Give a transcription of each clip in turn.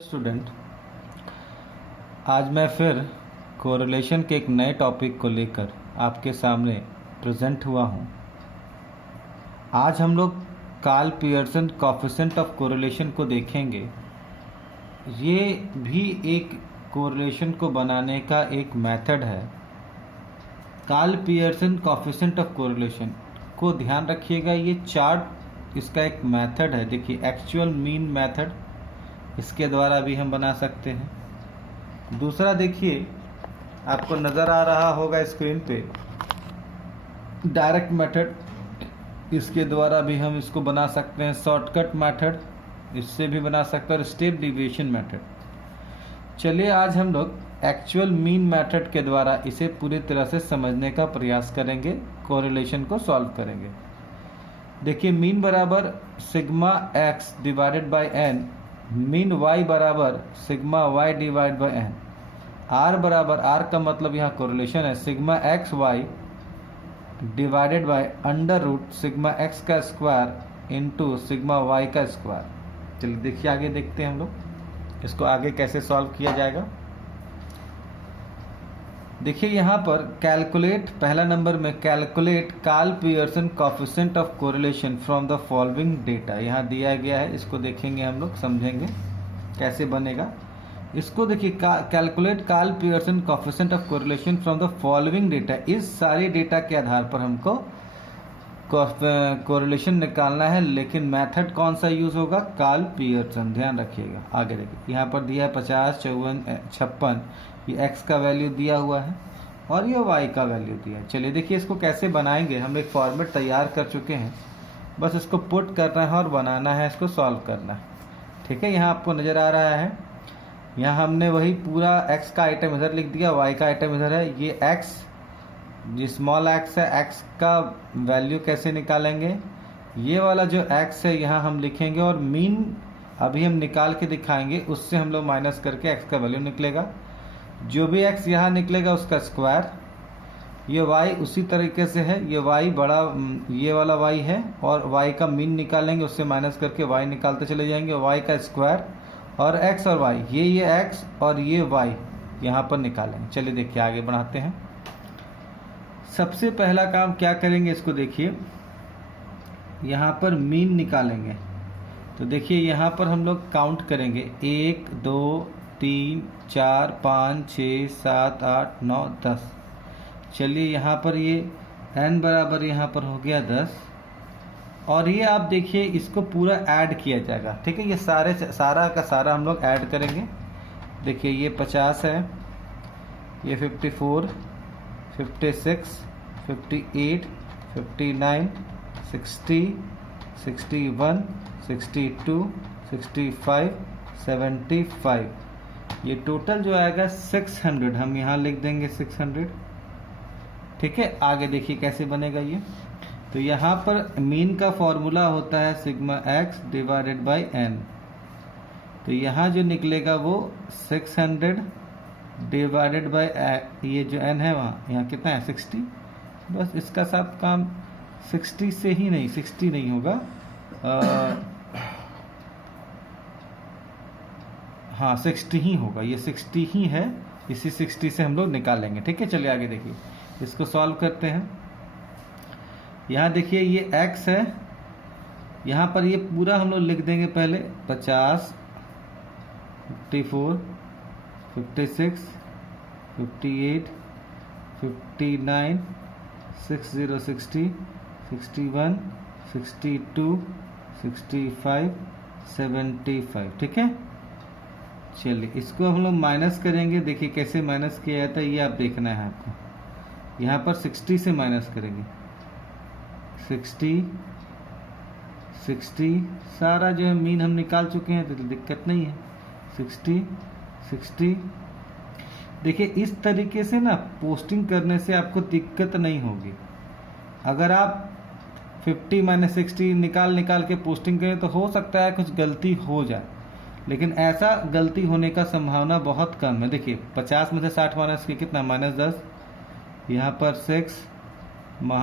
Student, आज मैं फिर कोरिलेशन के एक नए टॉपिक को लेकर आपके सामने प्रेजेंट हुआ हूँ। आज हम लोग Karl Pearson coefficient of correlation को देखेंगे। ये भी एक कोरिलेशन को बनाने का एक मेथड है। Karl Pearson coefficient of correlation को ध्यान रखिएगा, ये चार्ट इसका एक मेथड है। देखिए, एक्चुअल मीन मेथड, इसके द्वारा भी हम बना सकते हैं। दूसरा देखिए, आपको नज़र आ रहा होगा स्क्रीन पे डायरेक्ट मेथड, इसके द्वारा भी हम इसको बना सकते हैं। शॉर्टकट मेथड, इससे भी बना सकते हैं। और स्टेप डिविएशन मेथड। चलिए, आज हम लोग एक्चुअल मीन मेथड के द्वारा इसे पूरी तरह से समझने का प्रयास करेंगे, कोरिलेशन को सॉल्व करेंगे। देखिए, मीन बराबर sigma x divided by N, mean y बराबर sigma y divide by N. R बराबर, आर का मतलब यहाँ कोरिलेशन है, sigma x Y divided by under root sigma X का स्क्वायर इंटू सिग्मा वाई का स्क्वायर। चलिए देखिए, आगे देखते हैं हम लोग इसको आगे कैसे सॉल्व किया जाएगा। देखिए यहाँ पर कैलकुलेट, पहला नंबर में calculate Karl Pearson coefficient of correlation from the following data, यहाँ दिया गया है। इसको देखेंगे हम लोग, समझेंगे कैसे बनेगा इसको। देखिए, calculate Karl Pearson coefficient of correlation from the following data, इस सारे डेटा के आधार पर हमको कोरिलेशन निकालना है। लेकिन मेथड कौन सा यूज होगा? कार्ल पियर्सन, ध्यान रखिएगा। आगे देखिए, यहाँ पर दिया है 50, 54, 56, ये x का वैल्यू दिया हुआ है और ये y का वैल्यू दिया है। चलिए देखिए, इसको कैसे बनाएंगे। हम एक फॉर्मेट तैयार कर चुके हैं, बस इसको पुट करना है और बनाना है, इसको सॉल्व करना है। ठीक है, यहाँ आपको नज़र आ रहा है, यहाँ हमने वही पूरा x का आइटम इधर लिख दिया, y का आइटम इधर है। ये x, जो स्मॉल x है, x का वैल्यू कैसे निकालेंगे? ये वाला जो x है यहाँ हम लिखेंगे और मीन अभी हम निकाल के दिखाएंगे, उससे हम लोग माइनस करके x का वैल्यू निकलेगा। जो भी x यहाँ निकलेगा उसका स्क्वायर। ये y उसी तरीके से है, ये y बड़ा, ये वाला y है और y का मीन निकालेंगे, उससे माइनस करके y निकालते चले जाएंगे। y का स्क्वायर और x और y, ये x और ये y यहाँ पर निकालेंगे। चलिए देखिए, आगे बढ़ाते हैं। सबसे पहला काम क्या करेंगे, इसको देखिए, यहाँ पर मीन निकालेंगे। तो देखिए, यहाँ पर हम लोग काउंट करेंगे, 1 2 3 4 5 6 7 8 9 10। चलिए, यहाँ पर ये n बराबर यहाँ पर हो गया 10 और ये आप देखिए, इसको पूरा ऐड किया जाएगा। ठीक है, ये सारा का सारा हम लोग ऐड करेंगे। देखिए, ये 50 है, ये 54, 56, 58, 59, 60, 61, 62, 65, 75। ये टोटल जो आएगा 600, हम यहाँ लिख देंगे 600। ठीक है, आगे देखिए कैसे बनेगा ये। तो यहाँ पर मीन का फॉर्मूला होता है sigma x divided by n. तो यहाँ जो निकलेगा वो 600 डिवाइडेड बाई, ये जो एन है वहाँ, यहाँ कितना है 60। बस इसका सब काम 60 से ही नहीं, 60 नहीं होगा, हाँ 60 ही होगा, ये 60 ही है, इसी 60 से हम लोग निकालेंगे। ठीक है, चलिए आगे देखिए, इसको सॉल्व करते हैं। यहाँ देखिए, ये x है, यहाँ पर ये पूरा हम लोग लिख देंगे पहले, 50, 54, 56, 58, 59, 60, 60, 61, 62, 65, 75। ठीक है, चलिए इसको हम लोग माइनस करेंगे। देखिए कैसे माइनस किया जाता है, ये आप देखना है आपको। यहाँ पर 60 से माइनस करेंगे, 60, 60, सारा जो है मीन हम निकाल चुके हैं, तो दिक्कत नहीं है। 60, 60। देखिए, इस तरीके से ना पोस्टिंग करने से आपको दिक्कत नहीं होगी। अगर आप 50 माइनस 60 निकाल के पोस्टिंग करें तो हो सकता है कुछ गलती हो जाए, लेकिन ऐसा गलती होने का संभावना बहुत कम है। देखिए, 50 में से 60 माइनस के कितना, -10, यहाँ पर 6,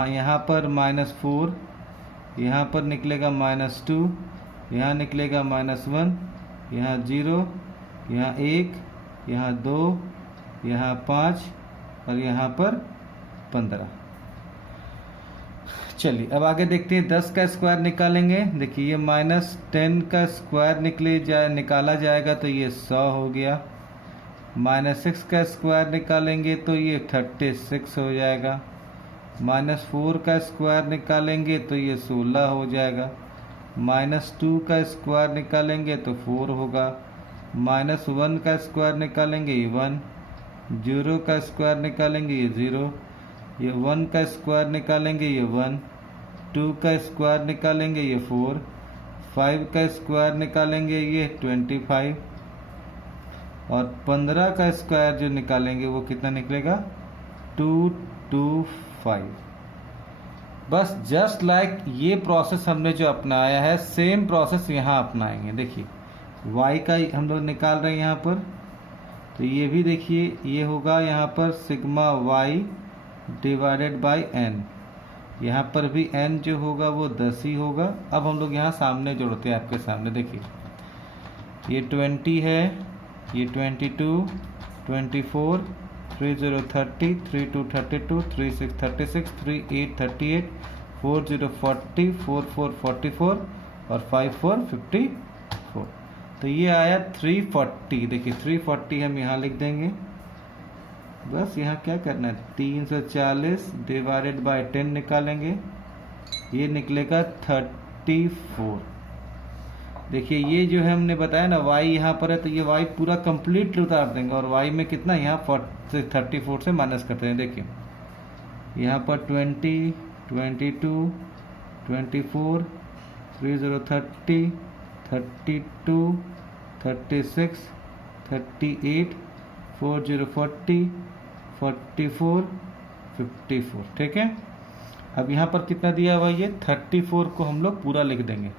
यहाँ पर -4, यहाँ पर निकलेगा -2, यहाँ निकलेगा -1, यहाँ 0, यहाँ 1, यहाँ 2, यहाँ 5 और यहाँ पर 15। चलिए अब आगे देखते हैं 10 का स्क्वायर निकालेंगे। देखिए ये -10 का स्क्वायर निकाला जाएगा तो ये 100 हो गया। -6 का स्क्वायर निकालेंगे तो ये 36 हो जाएगा। -4 का स्क्वायर निकालेंगे तो ये 16 हो जाएगा। -2 का स्क्वायर निकालेंगे तो 4 होगा। -1 का स्क्वायर निकालेंगे ये 1। 0 का स्क्वायर निकालेंगे ये 0। ये 1 का स्क्वायर निकालेंगे ये 1। 2 का स्क्वायर निकालेंगे ये 4। 5 का स्क्वायर निकालेंगे ये 25 और 15 का स्क्वायर जो निकालेंगे वो कितना निकलेगा 225। बस जस्ट लाइक ये प्रोसेस हमने जो अपनाया है सेम प्रोसेस यहाँ अपनाएंगे। देखिए y का हम लोग निकाल रहे हैं यहाँ पर, तो ये भी देखिए ये होगा यहाँ पर sigma y divided by n। यहाँ पर भी n जो होगा वो 10 ही होगा। अब हम लोग यहाँ सामने जोड़ते हैं आपके सामने। देखिए ये 20 है, ये 22, 24, 30 30, 32 32, 36 36, 38 38, 40 40, 44 44 और 54 54। तो ये आया 340। देखिए 340 हम यहाँ लिख देंगे। बस यहाँ क्या करना है 340 डिवाइडेड बाय 10 निकालेंगे, ये निकलेगा 34। देखिए ये जो है हमने बताया ना y यहाँ पर है तो ये y पूरा कंप्लीट उतार देंगे और y में कितना यहाँ 34 से माइनस करते हैं। देखिए यहाँ पर 20, 22, 24, 30 30, 32, 36, 38, 40 40, 44 54। ठीक है। अब यहाँ पर कितना दिया हुआ ये 34 को हम लोग पूरा लिख देंगे।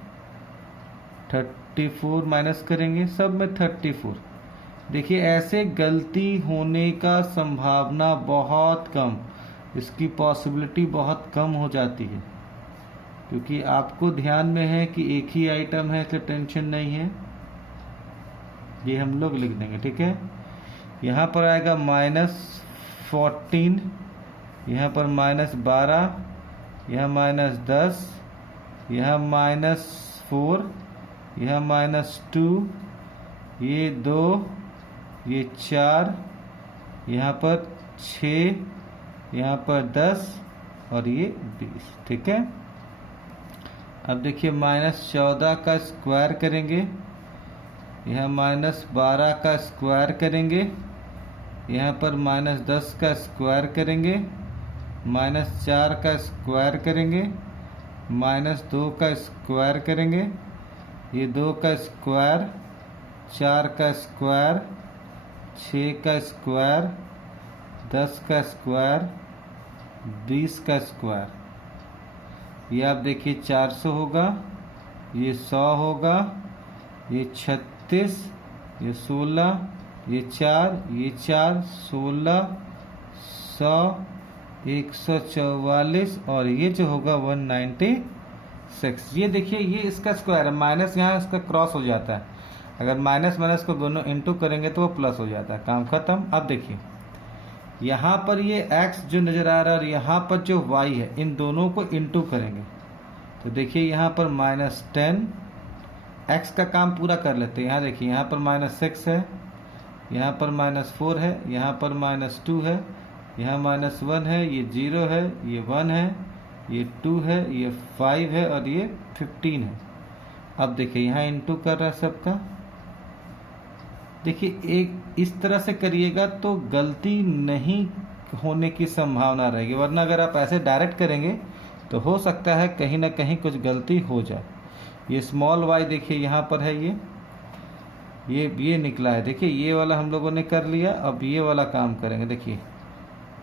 34 माइनस करेंगे सब में 34। देखिए ऐसे गलती होने का संभावना बहुत कम, इसकी पॉसिबिलिटी बहुत कम हो जाती है, क्योंकि आपको ध्यान में है कि एक ही आइटम है इसलिए टेंशन नहीं है। ये हम लोग लिख देंगे। ठीक है। यहाँ पर आएगा -14, यहाँ पर -12, यहाँ -10, यहाँ -4, यहाँ -2, ये 2, ये 4, यहाँ पर 6, यहाँ पर 10 और ये 20। ठीक है। अब देखिए -14 का स्क्वायर करेंगे, यहाँ -12 का स्क्वायर करेंगे, यहाँ पर -10 का स्क्वायर करेंगे, -4 का स्क्वायर करेंगे, -2 का स्क्वायर करेंगे, ये 2 का स्क्वायर, 4 का स्क्वायर, 6 का स्क्वायर, 10 का स्क्वायर, 20 का स्क्वायर। ये आप देखिए 400 होगा, ये 100 होगा, ये 36, ये 16, ये 4, ये 4, 16, 100, 144 और ये जो होगा 196। ये देखिए ये इसका स्क्वायर है, माइनस यहाँ इसका क्रॉस हो जाता है। अगर माइनस माइनस को दोनों इंटू करेंगे तो वो प्लस हो जाता है, काम खत्म। अब देखिए यहाँ पर ये x जो नज़र आ रहा है और यहाँ पर जो y है, इन दोनों को इंटू करेंगे तो देखिए यहाँ पर -10। x का काम पूरा कर लेते हैं। यहाँ देखिए यहाँ पर -6 है, यहाँ पर -4 है, यहाँ पर -2 है, यहाँ -1 है, ये 0 है, ये 1 है, ये 2 है, ये 5 है और ये 15 है। अब देखिए यहाँ इंटू कर रहा है सबका। देखिए एक इस तरह से करिएगा तो गलती नहीं होने की संभावना रहेगी, वरना अगर आप ऐसे डायरेक्ट करेंगे तो हो सकता है कहीं ना कहीं कुछ गलती हो जाए। ये स्मॉल y देखिए यहाँ पर है, ये निकला है। देखिए ये वाला हम लोगों ने कर लिया। अब ये वाला काम करेंगे। देखिए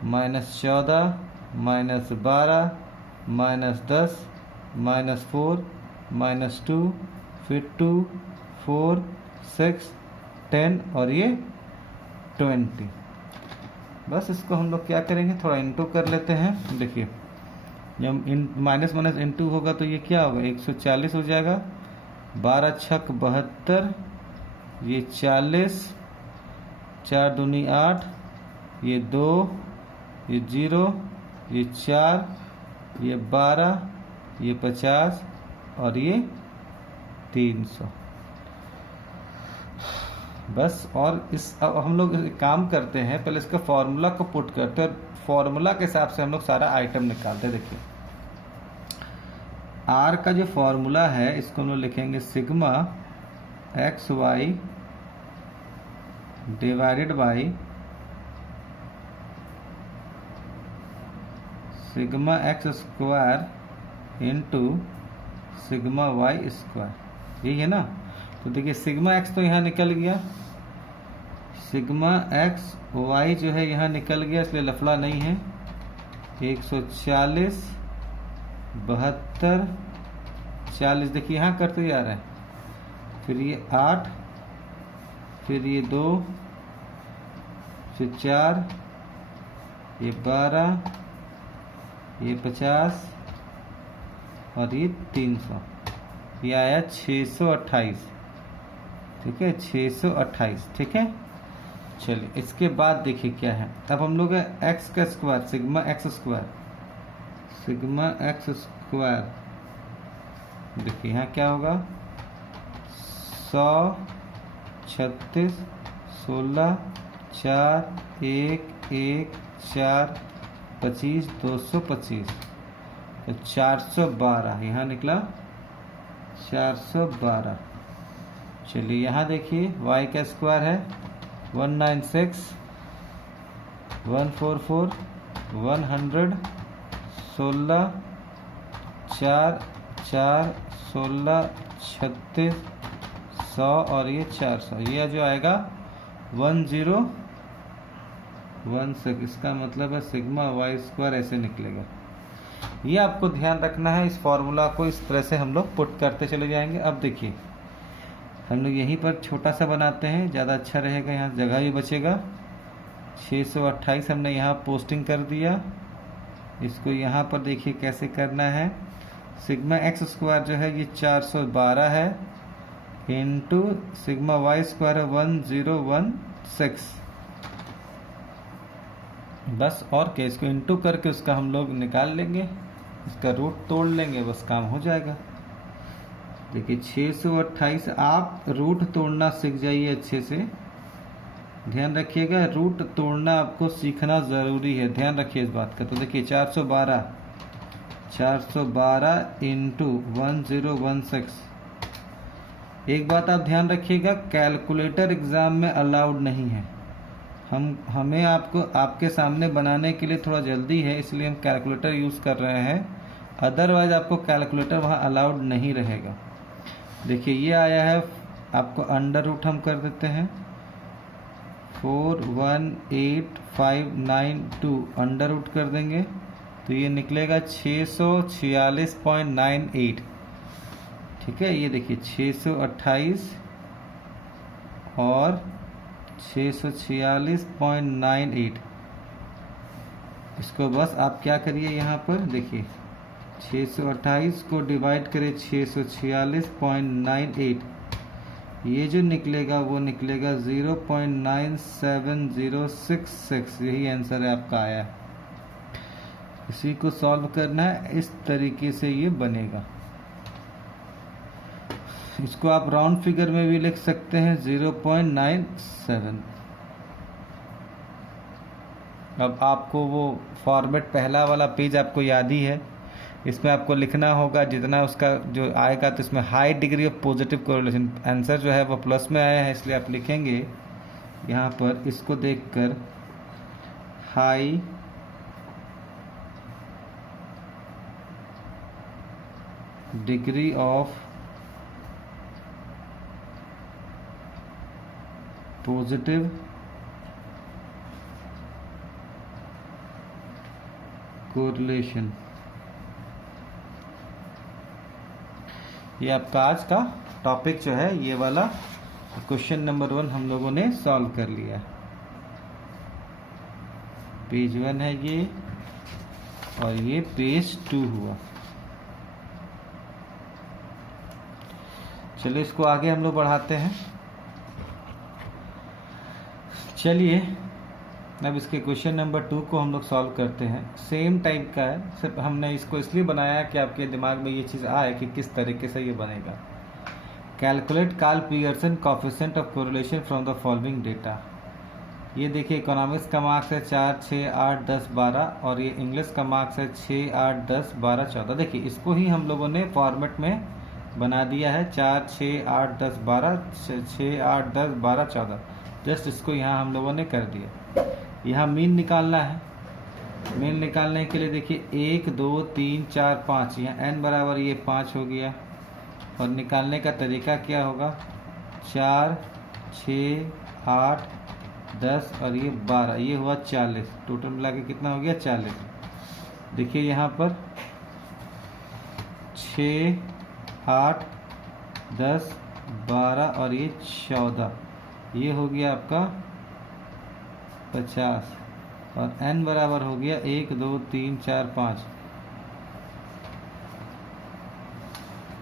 -14, -12, -10, -4, -2, फिर 2, 4, 6, 10 और ये 20। बस इसको हम लोग क्या करेंगे, थोड़ा इंटू कर लेते हैं। देखिए जब माइनस माइनस इंटू होगा तो ये क्या होगा 140 हो जाएगा। 12 छक 72, ये 40, 4 दूनी 8, ये 2, ये 0, ये 4, ये 12, ये 50 और ये 300। बस। और इस अब हम लोग काम करते हैं, पहले इसका फॉर्मूला को पुट करते हैं और फॉर्मूला के हिसाब से हम लोग सारा आइटम निकालते हैं। देखिए आर का जो फॉर्मूला है इसको हम लोग लिखेंगे sigma x Y divided by sigma x square into sigma y square, यही है ना। तो देखिए सिग्मा एक्स तो यहाँ निकल गया, सिग्मा एक्स वाई जो है यहाँ निकल गया, इसलिए लफड़ा नहीं है। 140 72 40, देखिए यहाँ करते जा रहा है, फिर ये 8, फिर ये 2, फिर 4, ये 12, ये 50 और ये 300, ये आया 628। ठीक है, 628। ठीक है, चलिए इसके बाद देखिए क्या है। अब हम लोग एक्स का square sigma x square, sigma x square, देखिए यहाँ क्या होगा 100 36 16 4 1 1 4 25 225, तो 412 यहाँ निकला 412। चलिए यहाँ देखिए y का स्क्वायर है 196 144 100 16 4 4 16 36 100 और ये 400, ये जो आएगा 1016। इसका मतलब है सिग्मा वाई स्क्वायर ऐसे निकलेगा। ये आपको ध्यान रखना है, इस फॉर्मूला को इस तरह से हम लोग पुट करते चले जाएंगे। अब देखिए हम लोग यहीं पर छोटा सा बनाते हैं, ज़्यादा अच्छा रहेगा, यहाँ जगह भी बचेगा। 628 हमने यहाँ पोस्टिंग कर दिया। इसको यहाँ पर देखिए कैसे करना है। सिग्मा एक्स स्क्वायर जो है ये 412 है इंटू सिग्मा वाई स्क्वायर है 1016, बस। और क्या, इसको इंटू करके उसका हम लोग निकाल लेंगे, इसका रूट तोड़ लेंगे, बस काम हो जाएगा। देखिए 628, आप रूट तोड़ना सीख जाइए अच्छे से, ध्यान रखिएगा, रूट तोड़ना आपको सीखना ज़रूरी है, ध्यान रखिए इस बात का। तो देखिए 412 इंटू 1016। एक बात आप ध्यान रखिएगा, कैलकुलेटर एग्ज़ाम में अलाउड नहीं है। हमें आपको आपके सामने बनाने के लिए थोड़ा जल्दी है, इसलिए हम कैलकुलेटर यूज़ कर रहे हैं, अदरवाइज आपको कैलकुलेटर वहाँ अलाउड नहीं रहेगा। देखिए ये आया है, आपको अंडर रूट हम कर देते हैं 418,592, अंडर रूट कर देंगे तो ये निकलेगा 646.98। ठीक है, ये देखिए 628 और 646.98। इसको बस आप क्या करिए, यहाँ पर देखिए 628 को डिवाइड करें 646.98, ये जो निकलेगा वो निकलेगा 0.97066। यही आंसर है आपका आया है। इसी को सॉल्व करना है, इस तरीके से ये बनेगा। इसको आप राउंड फिगर में भी लिख सकते हैं 0.97। अब आपको वो फॉर्मेट पहला वाला पेज आपको याद ही है, इसमें आपको लिखना होगा जितना उसका जो आएगा, तो इसमें high degree of positive correlation, answer जो है वो प्लस में आया है, इसलिए आप लिखेंगे यहाँ पर इसको देखकर high degree of positive correlation. ये आपका आज का टॉपिक जो है, ये वाला क्वेश्चन नंबर 1 हम लोगों ने सॉल्व कर लिया। पेज 1 है ये, और ये पेज 2 हुआ। चलिए इसको आगे हम लोग बढ़ाते हैं। चलिए अब इसके क्वेश्चन नंबर 2 को हम लोग सॉल्व करते हैं। सेम टाइप का है, सिर्फ हमने इसको इसलिए बनाया कि आपके दिमाग में ये चीज़ आए कि किस तरीके से ये बनेगा। Calculate Karl Pearson coefficient of correlation from the following data. ये देखिए इकोनॉमिक्स का मार्क्स है 4, 6, 8, 10, 12 और ये इंग्लिश का मार्क्स है 6, 8, 10, 12, 14। देखिए इसको ही हम लोगों ने फॉर्मेट में बना दिया है 4, 6, 8, 10, 12, 6, 8, 10, 12, 14। जस्ट इसको यहाँ हम लोगों ने कर दिया। यहाँ मीन निकालना है। मीन निकालने के लिए देखिए 1, 2, 3, 4, 5, यहाँ n बराबर ये 5 हो गया। और निकालने का तरीका क्या होगा, 4, 6, 8, 10 और ये 12, ये हुआ 40। टोटल मिला के कितना हो गया, 40। देखिए यहाँ पर 6, 8, 10, 12 और ये 14, ये हो गया आपका 50। और n बराबर हो गया 1, 2, 3, 4, 5।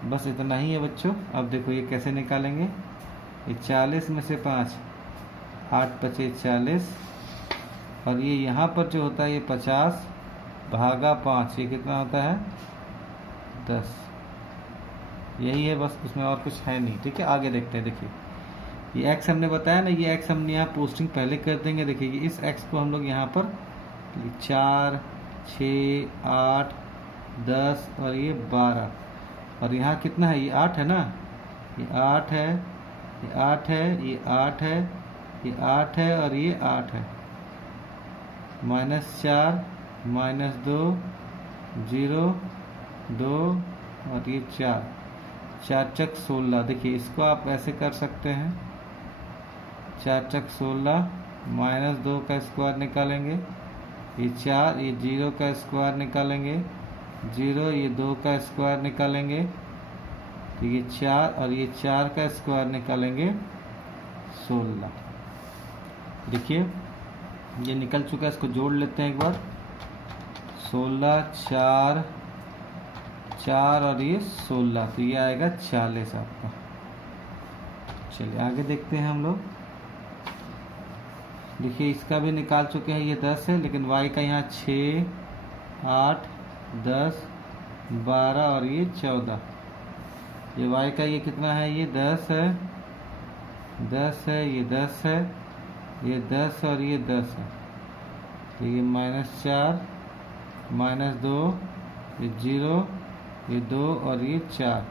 बस इतना ही है बच्चों। अब देखो ये कैसे निकालेंगे। ये 40 में से 5, 8 पचे 40 और ये यहाँ पर जो होता है ये 50 भागा 5, ये कितना होता है 10। यही है बस, उसमें और कुछ है नहीं। ठीक है, आगे देखते हैं। देखिए ये x हमने बताया ना, ये x हमने यहाँ पोस्टिंग पहले कर देंगे। देखिए इस x को हम लोग यहाँ पर 4, 6, 8, 10 और ये 12 और यहाँ कितना है, ये 8 है ना, ये 8 है, ये 8 है, ये 8 है, ये 8 है और ये 8 है। -4, -2, 0, 2 और ये 4, 4 चक 16। देखिए इसको आप ऐसे कर सकते हैं, 4 चक 16, -2 का स्क्वायर निकालेंगे, ये 4, ये 0 का स्क्वायर निकालेंगे, 0, ये 2 का स्क्वायर निकालेंगे, तो ये 4 और ये 4 का स्क्वायर निकालेंगे 16। देखिए ये निकल चुका है, इसको जोड़ लेते हैं एक बार। 16, 4, 4 और ये 16, तो ये आएगा 40 आपका। चलिए आगे देखते हैं हम लोग। देखिए इसका भी निकाल चुके हैं, ये 10 है, लेकिन y का यहाँ 6, 8, 10, 12 और ये 14। ये y का ये कितना है, ये 10 है, 10 है, ये 10 है, ये 10 और ये 10 है। तो ये -4, -2, ये 0, ये 2 और ये 4।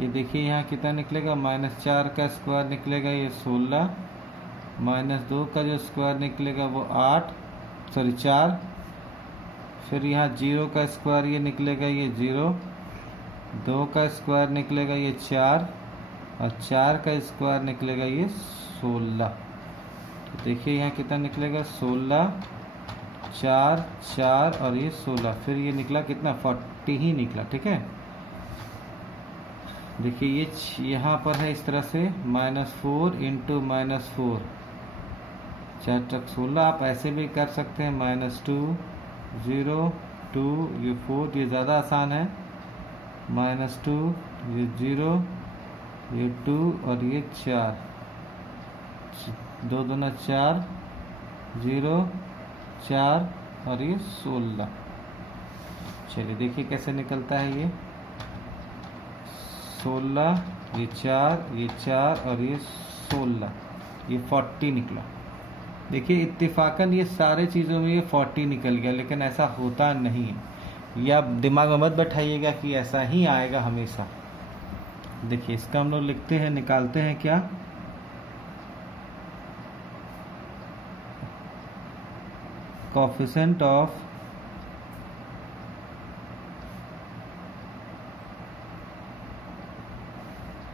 ये देखिए यहाँ कितना निकलेगा, -4 का स्क्वायर निकलेगा ये 16, -2 का जो स्क्वायर निकलेगा वो 4। फिर यहाँ 0 का स्क्वायर ये निकलेगा ये 0, 2 का स्क्वायर निकलेगा ये 4 और 4 का स्क्वायर निकलेगा ये 16। तो देखिए यहाँ कितना निकलेगा, 16, 4, 4 और ये 16। फिर ये निकला कितना, 40 ही निकला। ठीक है, देखिए ये यहाँ पर है इस तरह से -4 इंटू -4, 4 चक 16। आप ऐसे भी कर सकते हैं, -2, 0, 2, ये 4, ये ज़्यादा आसान है, -2, ये 0, ये 2 और ये 4, 2 दूना 4, 0, 4 और ये 16। चलिए देखिए कैसे निकलता है ये 16, ये 4, ये 4 और ये 16, ये 40 निकला। देखिए इत्तेफाकन ये सारे चीज़ों में ये 40 निकल गया, लेकिन ऐसा होता नहीं है। ये आप दिमाग में मत बैठाइएगा कि ऐसा ही आएगा हमेशा। देखिए इसका हम लोग लिखते हैं, निकालते हैं क्या, coefficient of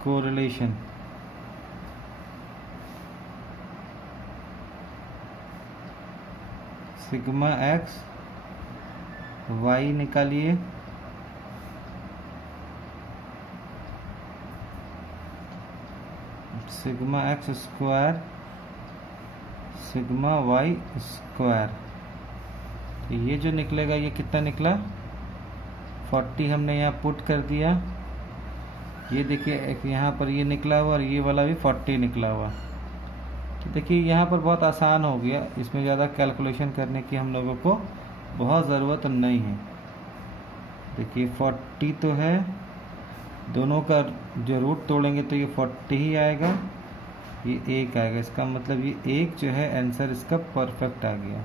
correlation. Sigma x y निकालिए, sigma x square sigma y square. ये जो निकलेगा ये कितना निकला, 40 हमने यहाँ पुट कर दिया। ये देखिए एक यहाँ पर ये निकला हुआ और ये वाला भी 40 निकला हुआ। तो देखिए यहाँ पर बहुत आसान हो गया, इसमें ज़्यादा कैलकुलेशन करने की हम लोगों को बहुत ज़रूरत नहीं है। देखिए 40 तो है, दोनों का जो रूट तोड़ेंगे तो ये 40 ही आएगा, ये 1 आएगा। इसका मतलब ये 1 जो है आंसर इसका परफेक्ट आ गया।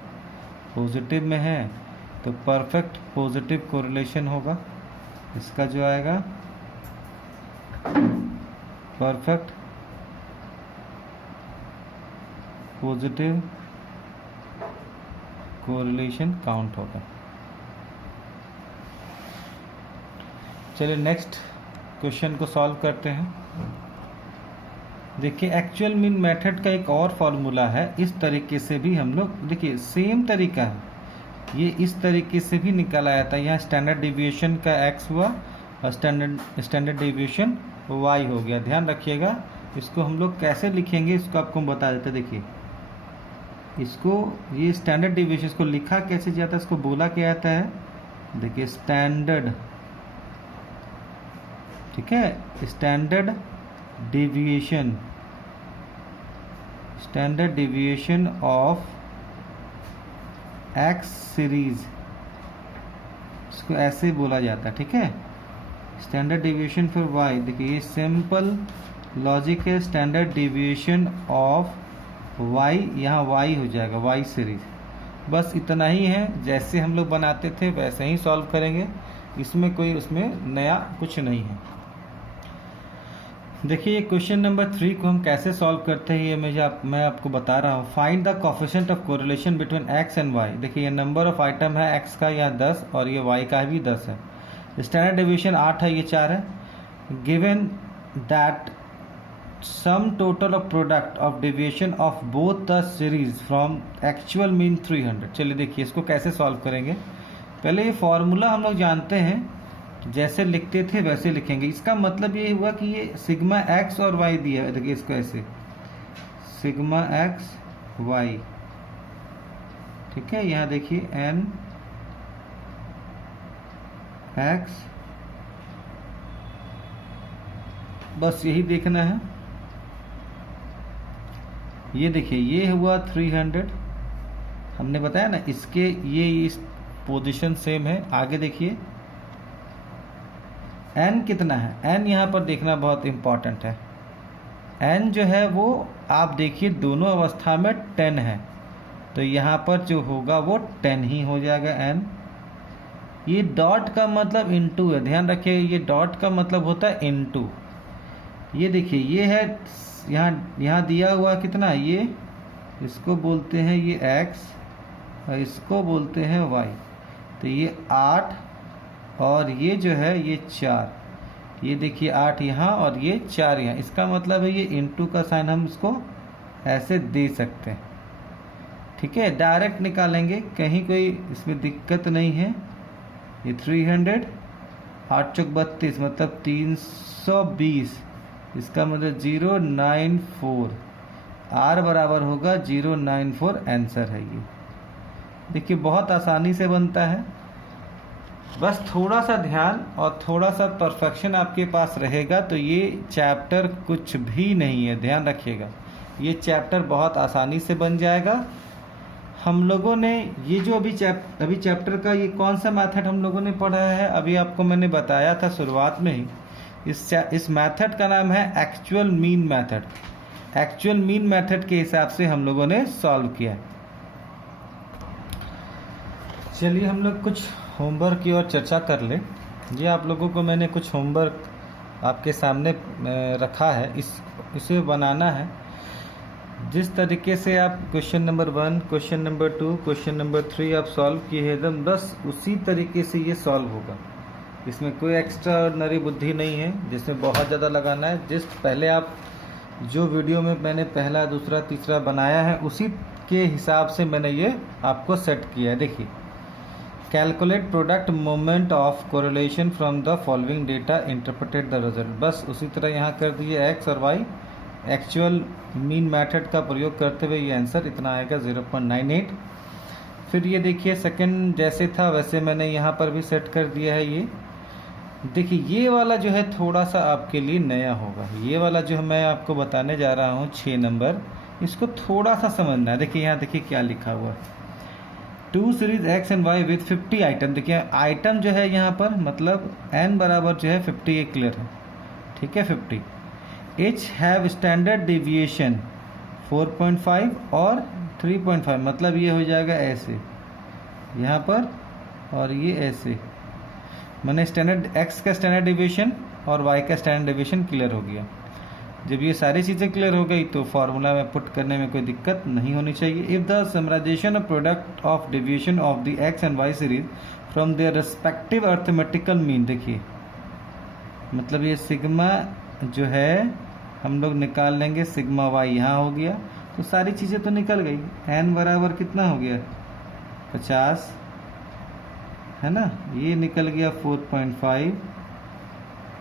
पॉजिटिव में है तो परफेक्ट पॉजिटिव कोरिलेशन होगा, इसका जो आएगा परफेक्ट पॉजिटिव कोरिलेशन काउंट होगा। चलिए नेक्स्ट क्वेश्चन को सॉल्व करते हैं। देखिए एक्चुअल मीन मेथड का एक और फॉर्मूला है, इस तरीके से भी हम लोग, देखिए सेम तरीका है, ये इस तरीके से भी निकल आया था। यहाँ स्टैंडर्ड डिविएशन का x हुआ और स्टैंडर्ड डिविएशन y हो गया। ध्यान रखिएगा, इसको हम लोग कैसे लिखेंगे इसको आपको हम बता देते। देखिए इसको, ये स्टैंडर्ड डिविएशन, इसको लिखा कैसे जाता है, इसको बोला क्या जाता है, देखिए स्टैंडर्ड, ठीक है, standard deviation of x series, इसको ऐसे बोला जाता है, ठीक है। स्टैंडर्ड डिविएशन फॉर वाई, देखिए ये सिंपल लॉजिक है, स्टैंडर्ड डिविएशन ऑफ वाई, यहाँ वाई हो जाएगा, वाई सीरीज। बस इतना ही है, जैसे हम लोग बनाते थे वैसे ही सॉल्व करेंगे, इसमें कोई उसमें नया कुछ नहीं है। देखिए क्वेश्चन नंबर 3 को हम कैसे सॉल्व करते हैं ये मैं आपको बता रहा हूँ। Find the coefficient of correlation between x and y. देखिए ये नंबर ऑफ आइटम है एक्स का यहाँ 10 और ये वाई का भी 10 है। स्टैंडर्ड डिवीजन 8 है, ये 4 है। Given that sum total of product of deviation of both the series from actual mean 300। चलिए देखिए इसको कैसे सॉल्व करेंगे। पहले ये फॉर्मूला हम लोग जानते हैं, जैसे लिखते थे वैसे लिखेंगे। इसका मतलब ये हुआ कि ये सिग्मा एक्स और वाई दिया है, देखिए इसको ऐसे सिग्मा एक्स वाई, ठीक है। यहाँ देखिए एन एक्स, बस यही देखना है। ये देखिए ये हुआ 300, हमने बताया ना, इसके ये इस पोजीशन सेम है। आगे देखिए n कितना है, n यहाँ पर देखना बहुत इम्पॉर्टेंट है। n जो है वो आप देखिए दोनों अवस्था में 10 है, तो यहाँ पर जो होगा वो 10 ही हो जाएगा n। ये डॉट का मतलब इनटू है, ध्यान रखिए, ये डॉट का मतलब होता है इनटू। ये देखिए ये है यहाँ दिया हुआ कितना, ये इसको बोलते हैं ये x और इसको बोलते हैं y। तो ये 8 और ये जो है ये 4, ये देखिए 8 यहाँ और ये 4 यहाँ। इसका मतलब है ये इनटू का साइन हम इसको ऐसे दे सकते हैं, ठीक है। डायरेक्ट निकालेंगे, कहीं कोई इसमें दिक्कत नहीं है। ये 300 8 चौक 32 मतलब 320, इसका मतलब 094, r बराबर होगा 094, आंसर है ये। देखिए बहुत आसानी से बनता है, बस थोड़ा सा ध्यान और थोड़ा सा परफेक्शन आपके पास रहेगा तो ये चैप्टर कुछ भी नहीं है। ध्यान रखिएगा, ये चैप्टर बहुत आसानी से बन जाएगा। हम लोगों ने ये जो अभी चैप्टर का ये कौन सा मेथड हम लोगों ने पढ़ा है, अभी आपको मैंने बताया था शुरुआत में ही। इस मेथड का नाम है actual mean method. Actual mean method के हिसाब से हम लोगों ने सॉल्व किया। चलिए हम लोग कुछ होमवर्क की ओर चर्चा कर ले। ये आप लोगों को मैंने कुछ होमवर्क आपके सामने रखा है, इसे बनाना है। जिस तरीके से आप question number 1, question number 2, question number 3 आप सॉल्व किए हैं, एकदम बस उसी तरीके से ये सॉल्व होगा। इसमें कोई एक्स्ट्राऑर्डिनरी बुद्धि नहीं है जिसमें बहुत ज़्यादा लगाना है। जिस पहले आप जो वीडियो में मैंने पहला, दूसरा, तीसरा बनाया है उसी के हिसाब से मैंने ये आपको सेट किया है। देखिए calculate product moment of correlation from the following data, interpreted the result. बस उसी तरह यहाँ कर दिए x और y। एक्चुअल मीन मेथड का प्रयोग करते हुए ये आंसर इतना आएगा 0.98। फिर ये देखिए सेकंड जैसे था वैसे मैंने यहाँ पर भी सेट कर दिया है। ये देखिए ये वाला जो है थोड़ा सा आपके लिए नया होगा। ये वाला जो मैं आपको बताने जा रहा हूँ 6 नंबर, इसको थोड़ा सा समझना है। देखिए यहाँ देखिए क्या लिखा हुआ है, 2 series x and y with 50 item. देखिए आइटम जो है यहाँ पर मतलब n बराबर जो है 50, ये क्लियर है, ठीक है 50। एच हैव स्टैंडर्ड डेविएशन 4.5 और 3.5, मतलब ये हो जाएगा ऐसे यहाँ पर और ये ऐसे, मैंने स्टैंडर्ड एक्स का स्टैंडर्ड डेविएशन और वाई का स्टैंडर्ड डेविएशन क्लियर हो गया। जब ये सारी चीज़ें क्लियर हो गई तो फार्मूला में पुट करने में कोई दिक्कत नहीं होनी चाहिए। If the summarization of product of deviation of the x and y series from their respective arithmetical mean, देखिए मतलब ये सिग्मा जो है हम लोग निकाल लेंगे, सिग्मा वाई यहाँ हो गया, तो सारी चीज़ें तो निकल गई। n बराबर कितना हो गया 50 है ना, ये निकल गया 4.5,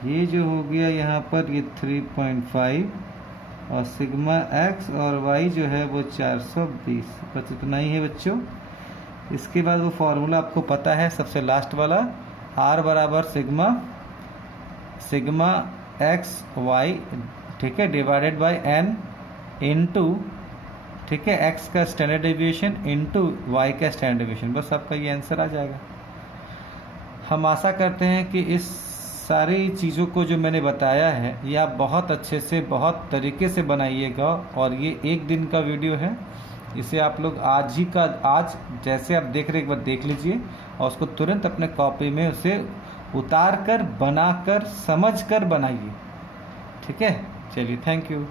ये जो हो गया यहाँ पर ये 3.5 और सिग्मा x और y जो है वो 420, बस इतना ही है बच्चों। इसके बाद वो फॉर्मूला आपको पता है सबसे लास्ट वाला, r बराबर सिग्मा x y, ठीक है, डिवाइडेड बाय n इंटू, ठीक है, x का स्टैंडर्ड डेविएशन इंटू y का स्टैंडर्ड डेविएशन, बस आपका ये आंसर आ जाएगा। हम आशा करते हैं कि इस सारी चीज़ों को जो मैंने बताया है ये आप बहुत अच्छे से बहुत तरीके से बनाइएगा, और ये एक दिन का वीडियो है, इसे आप लोग आज जैसे आप देख रहे एक बार देख लीजिए और उसको तुरंत अपने कॉपी में उसे उतार कर बनाकर समझ कर बनाइए, ठीक है। चलिए, थैंक यू।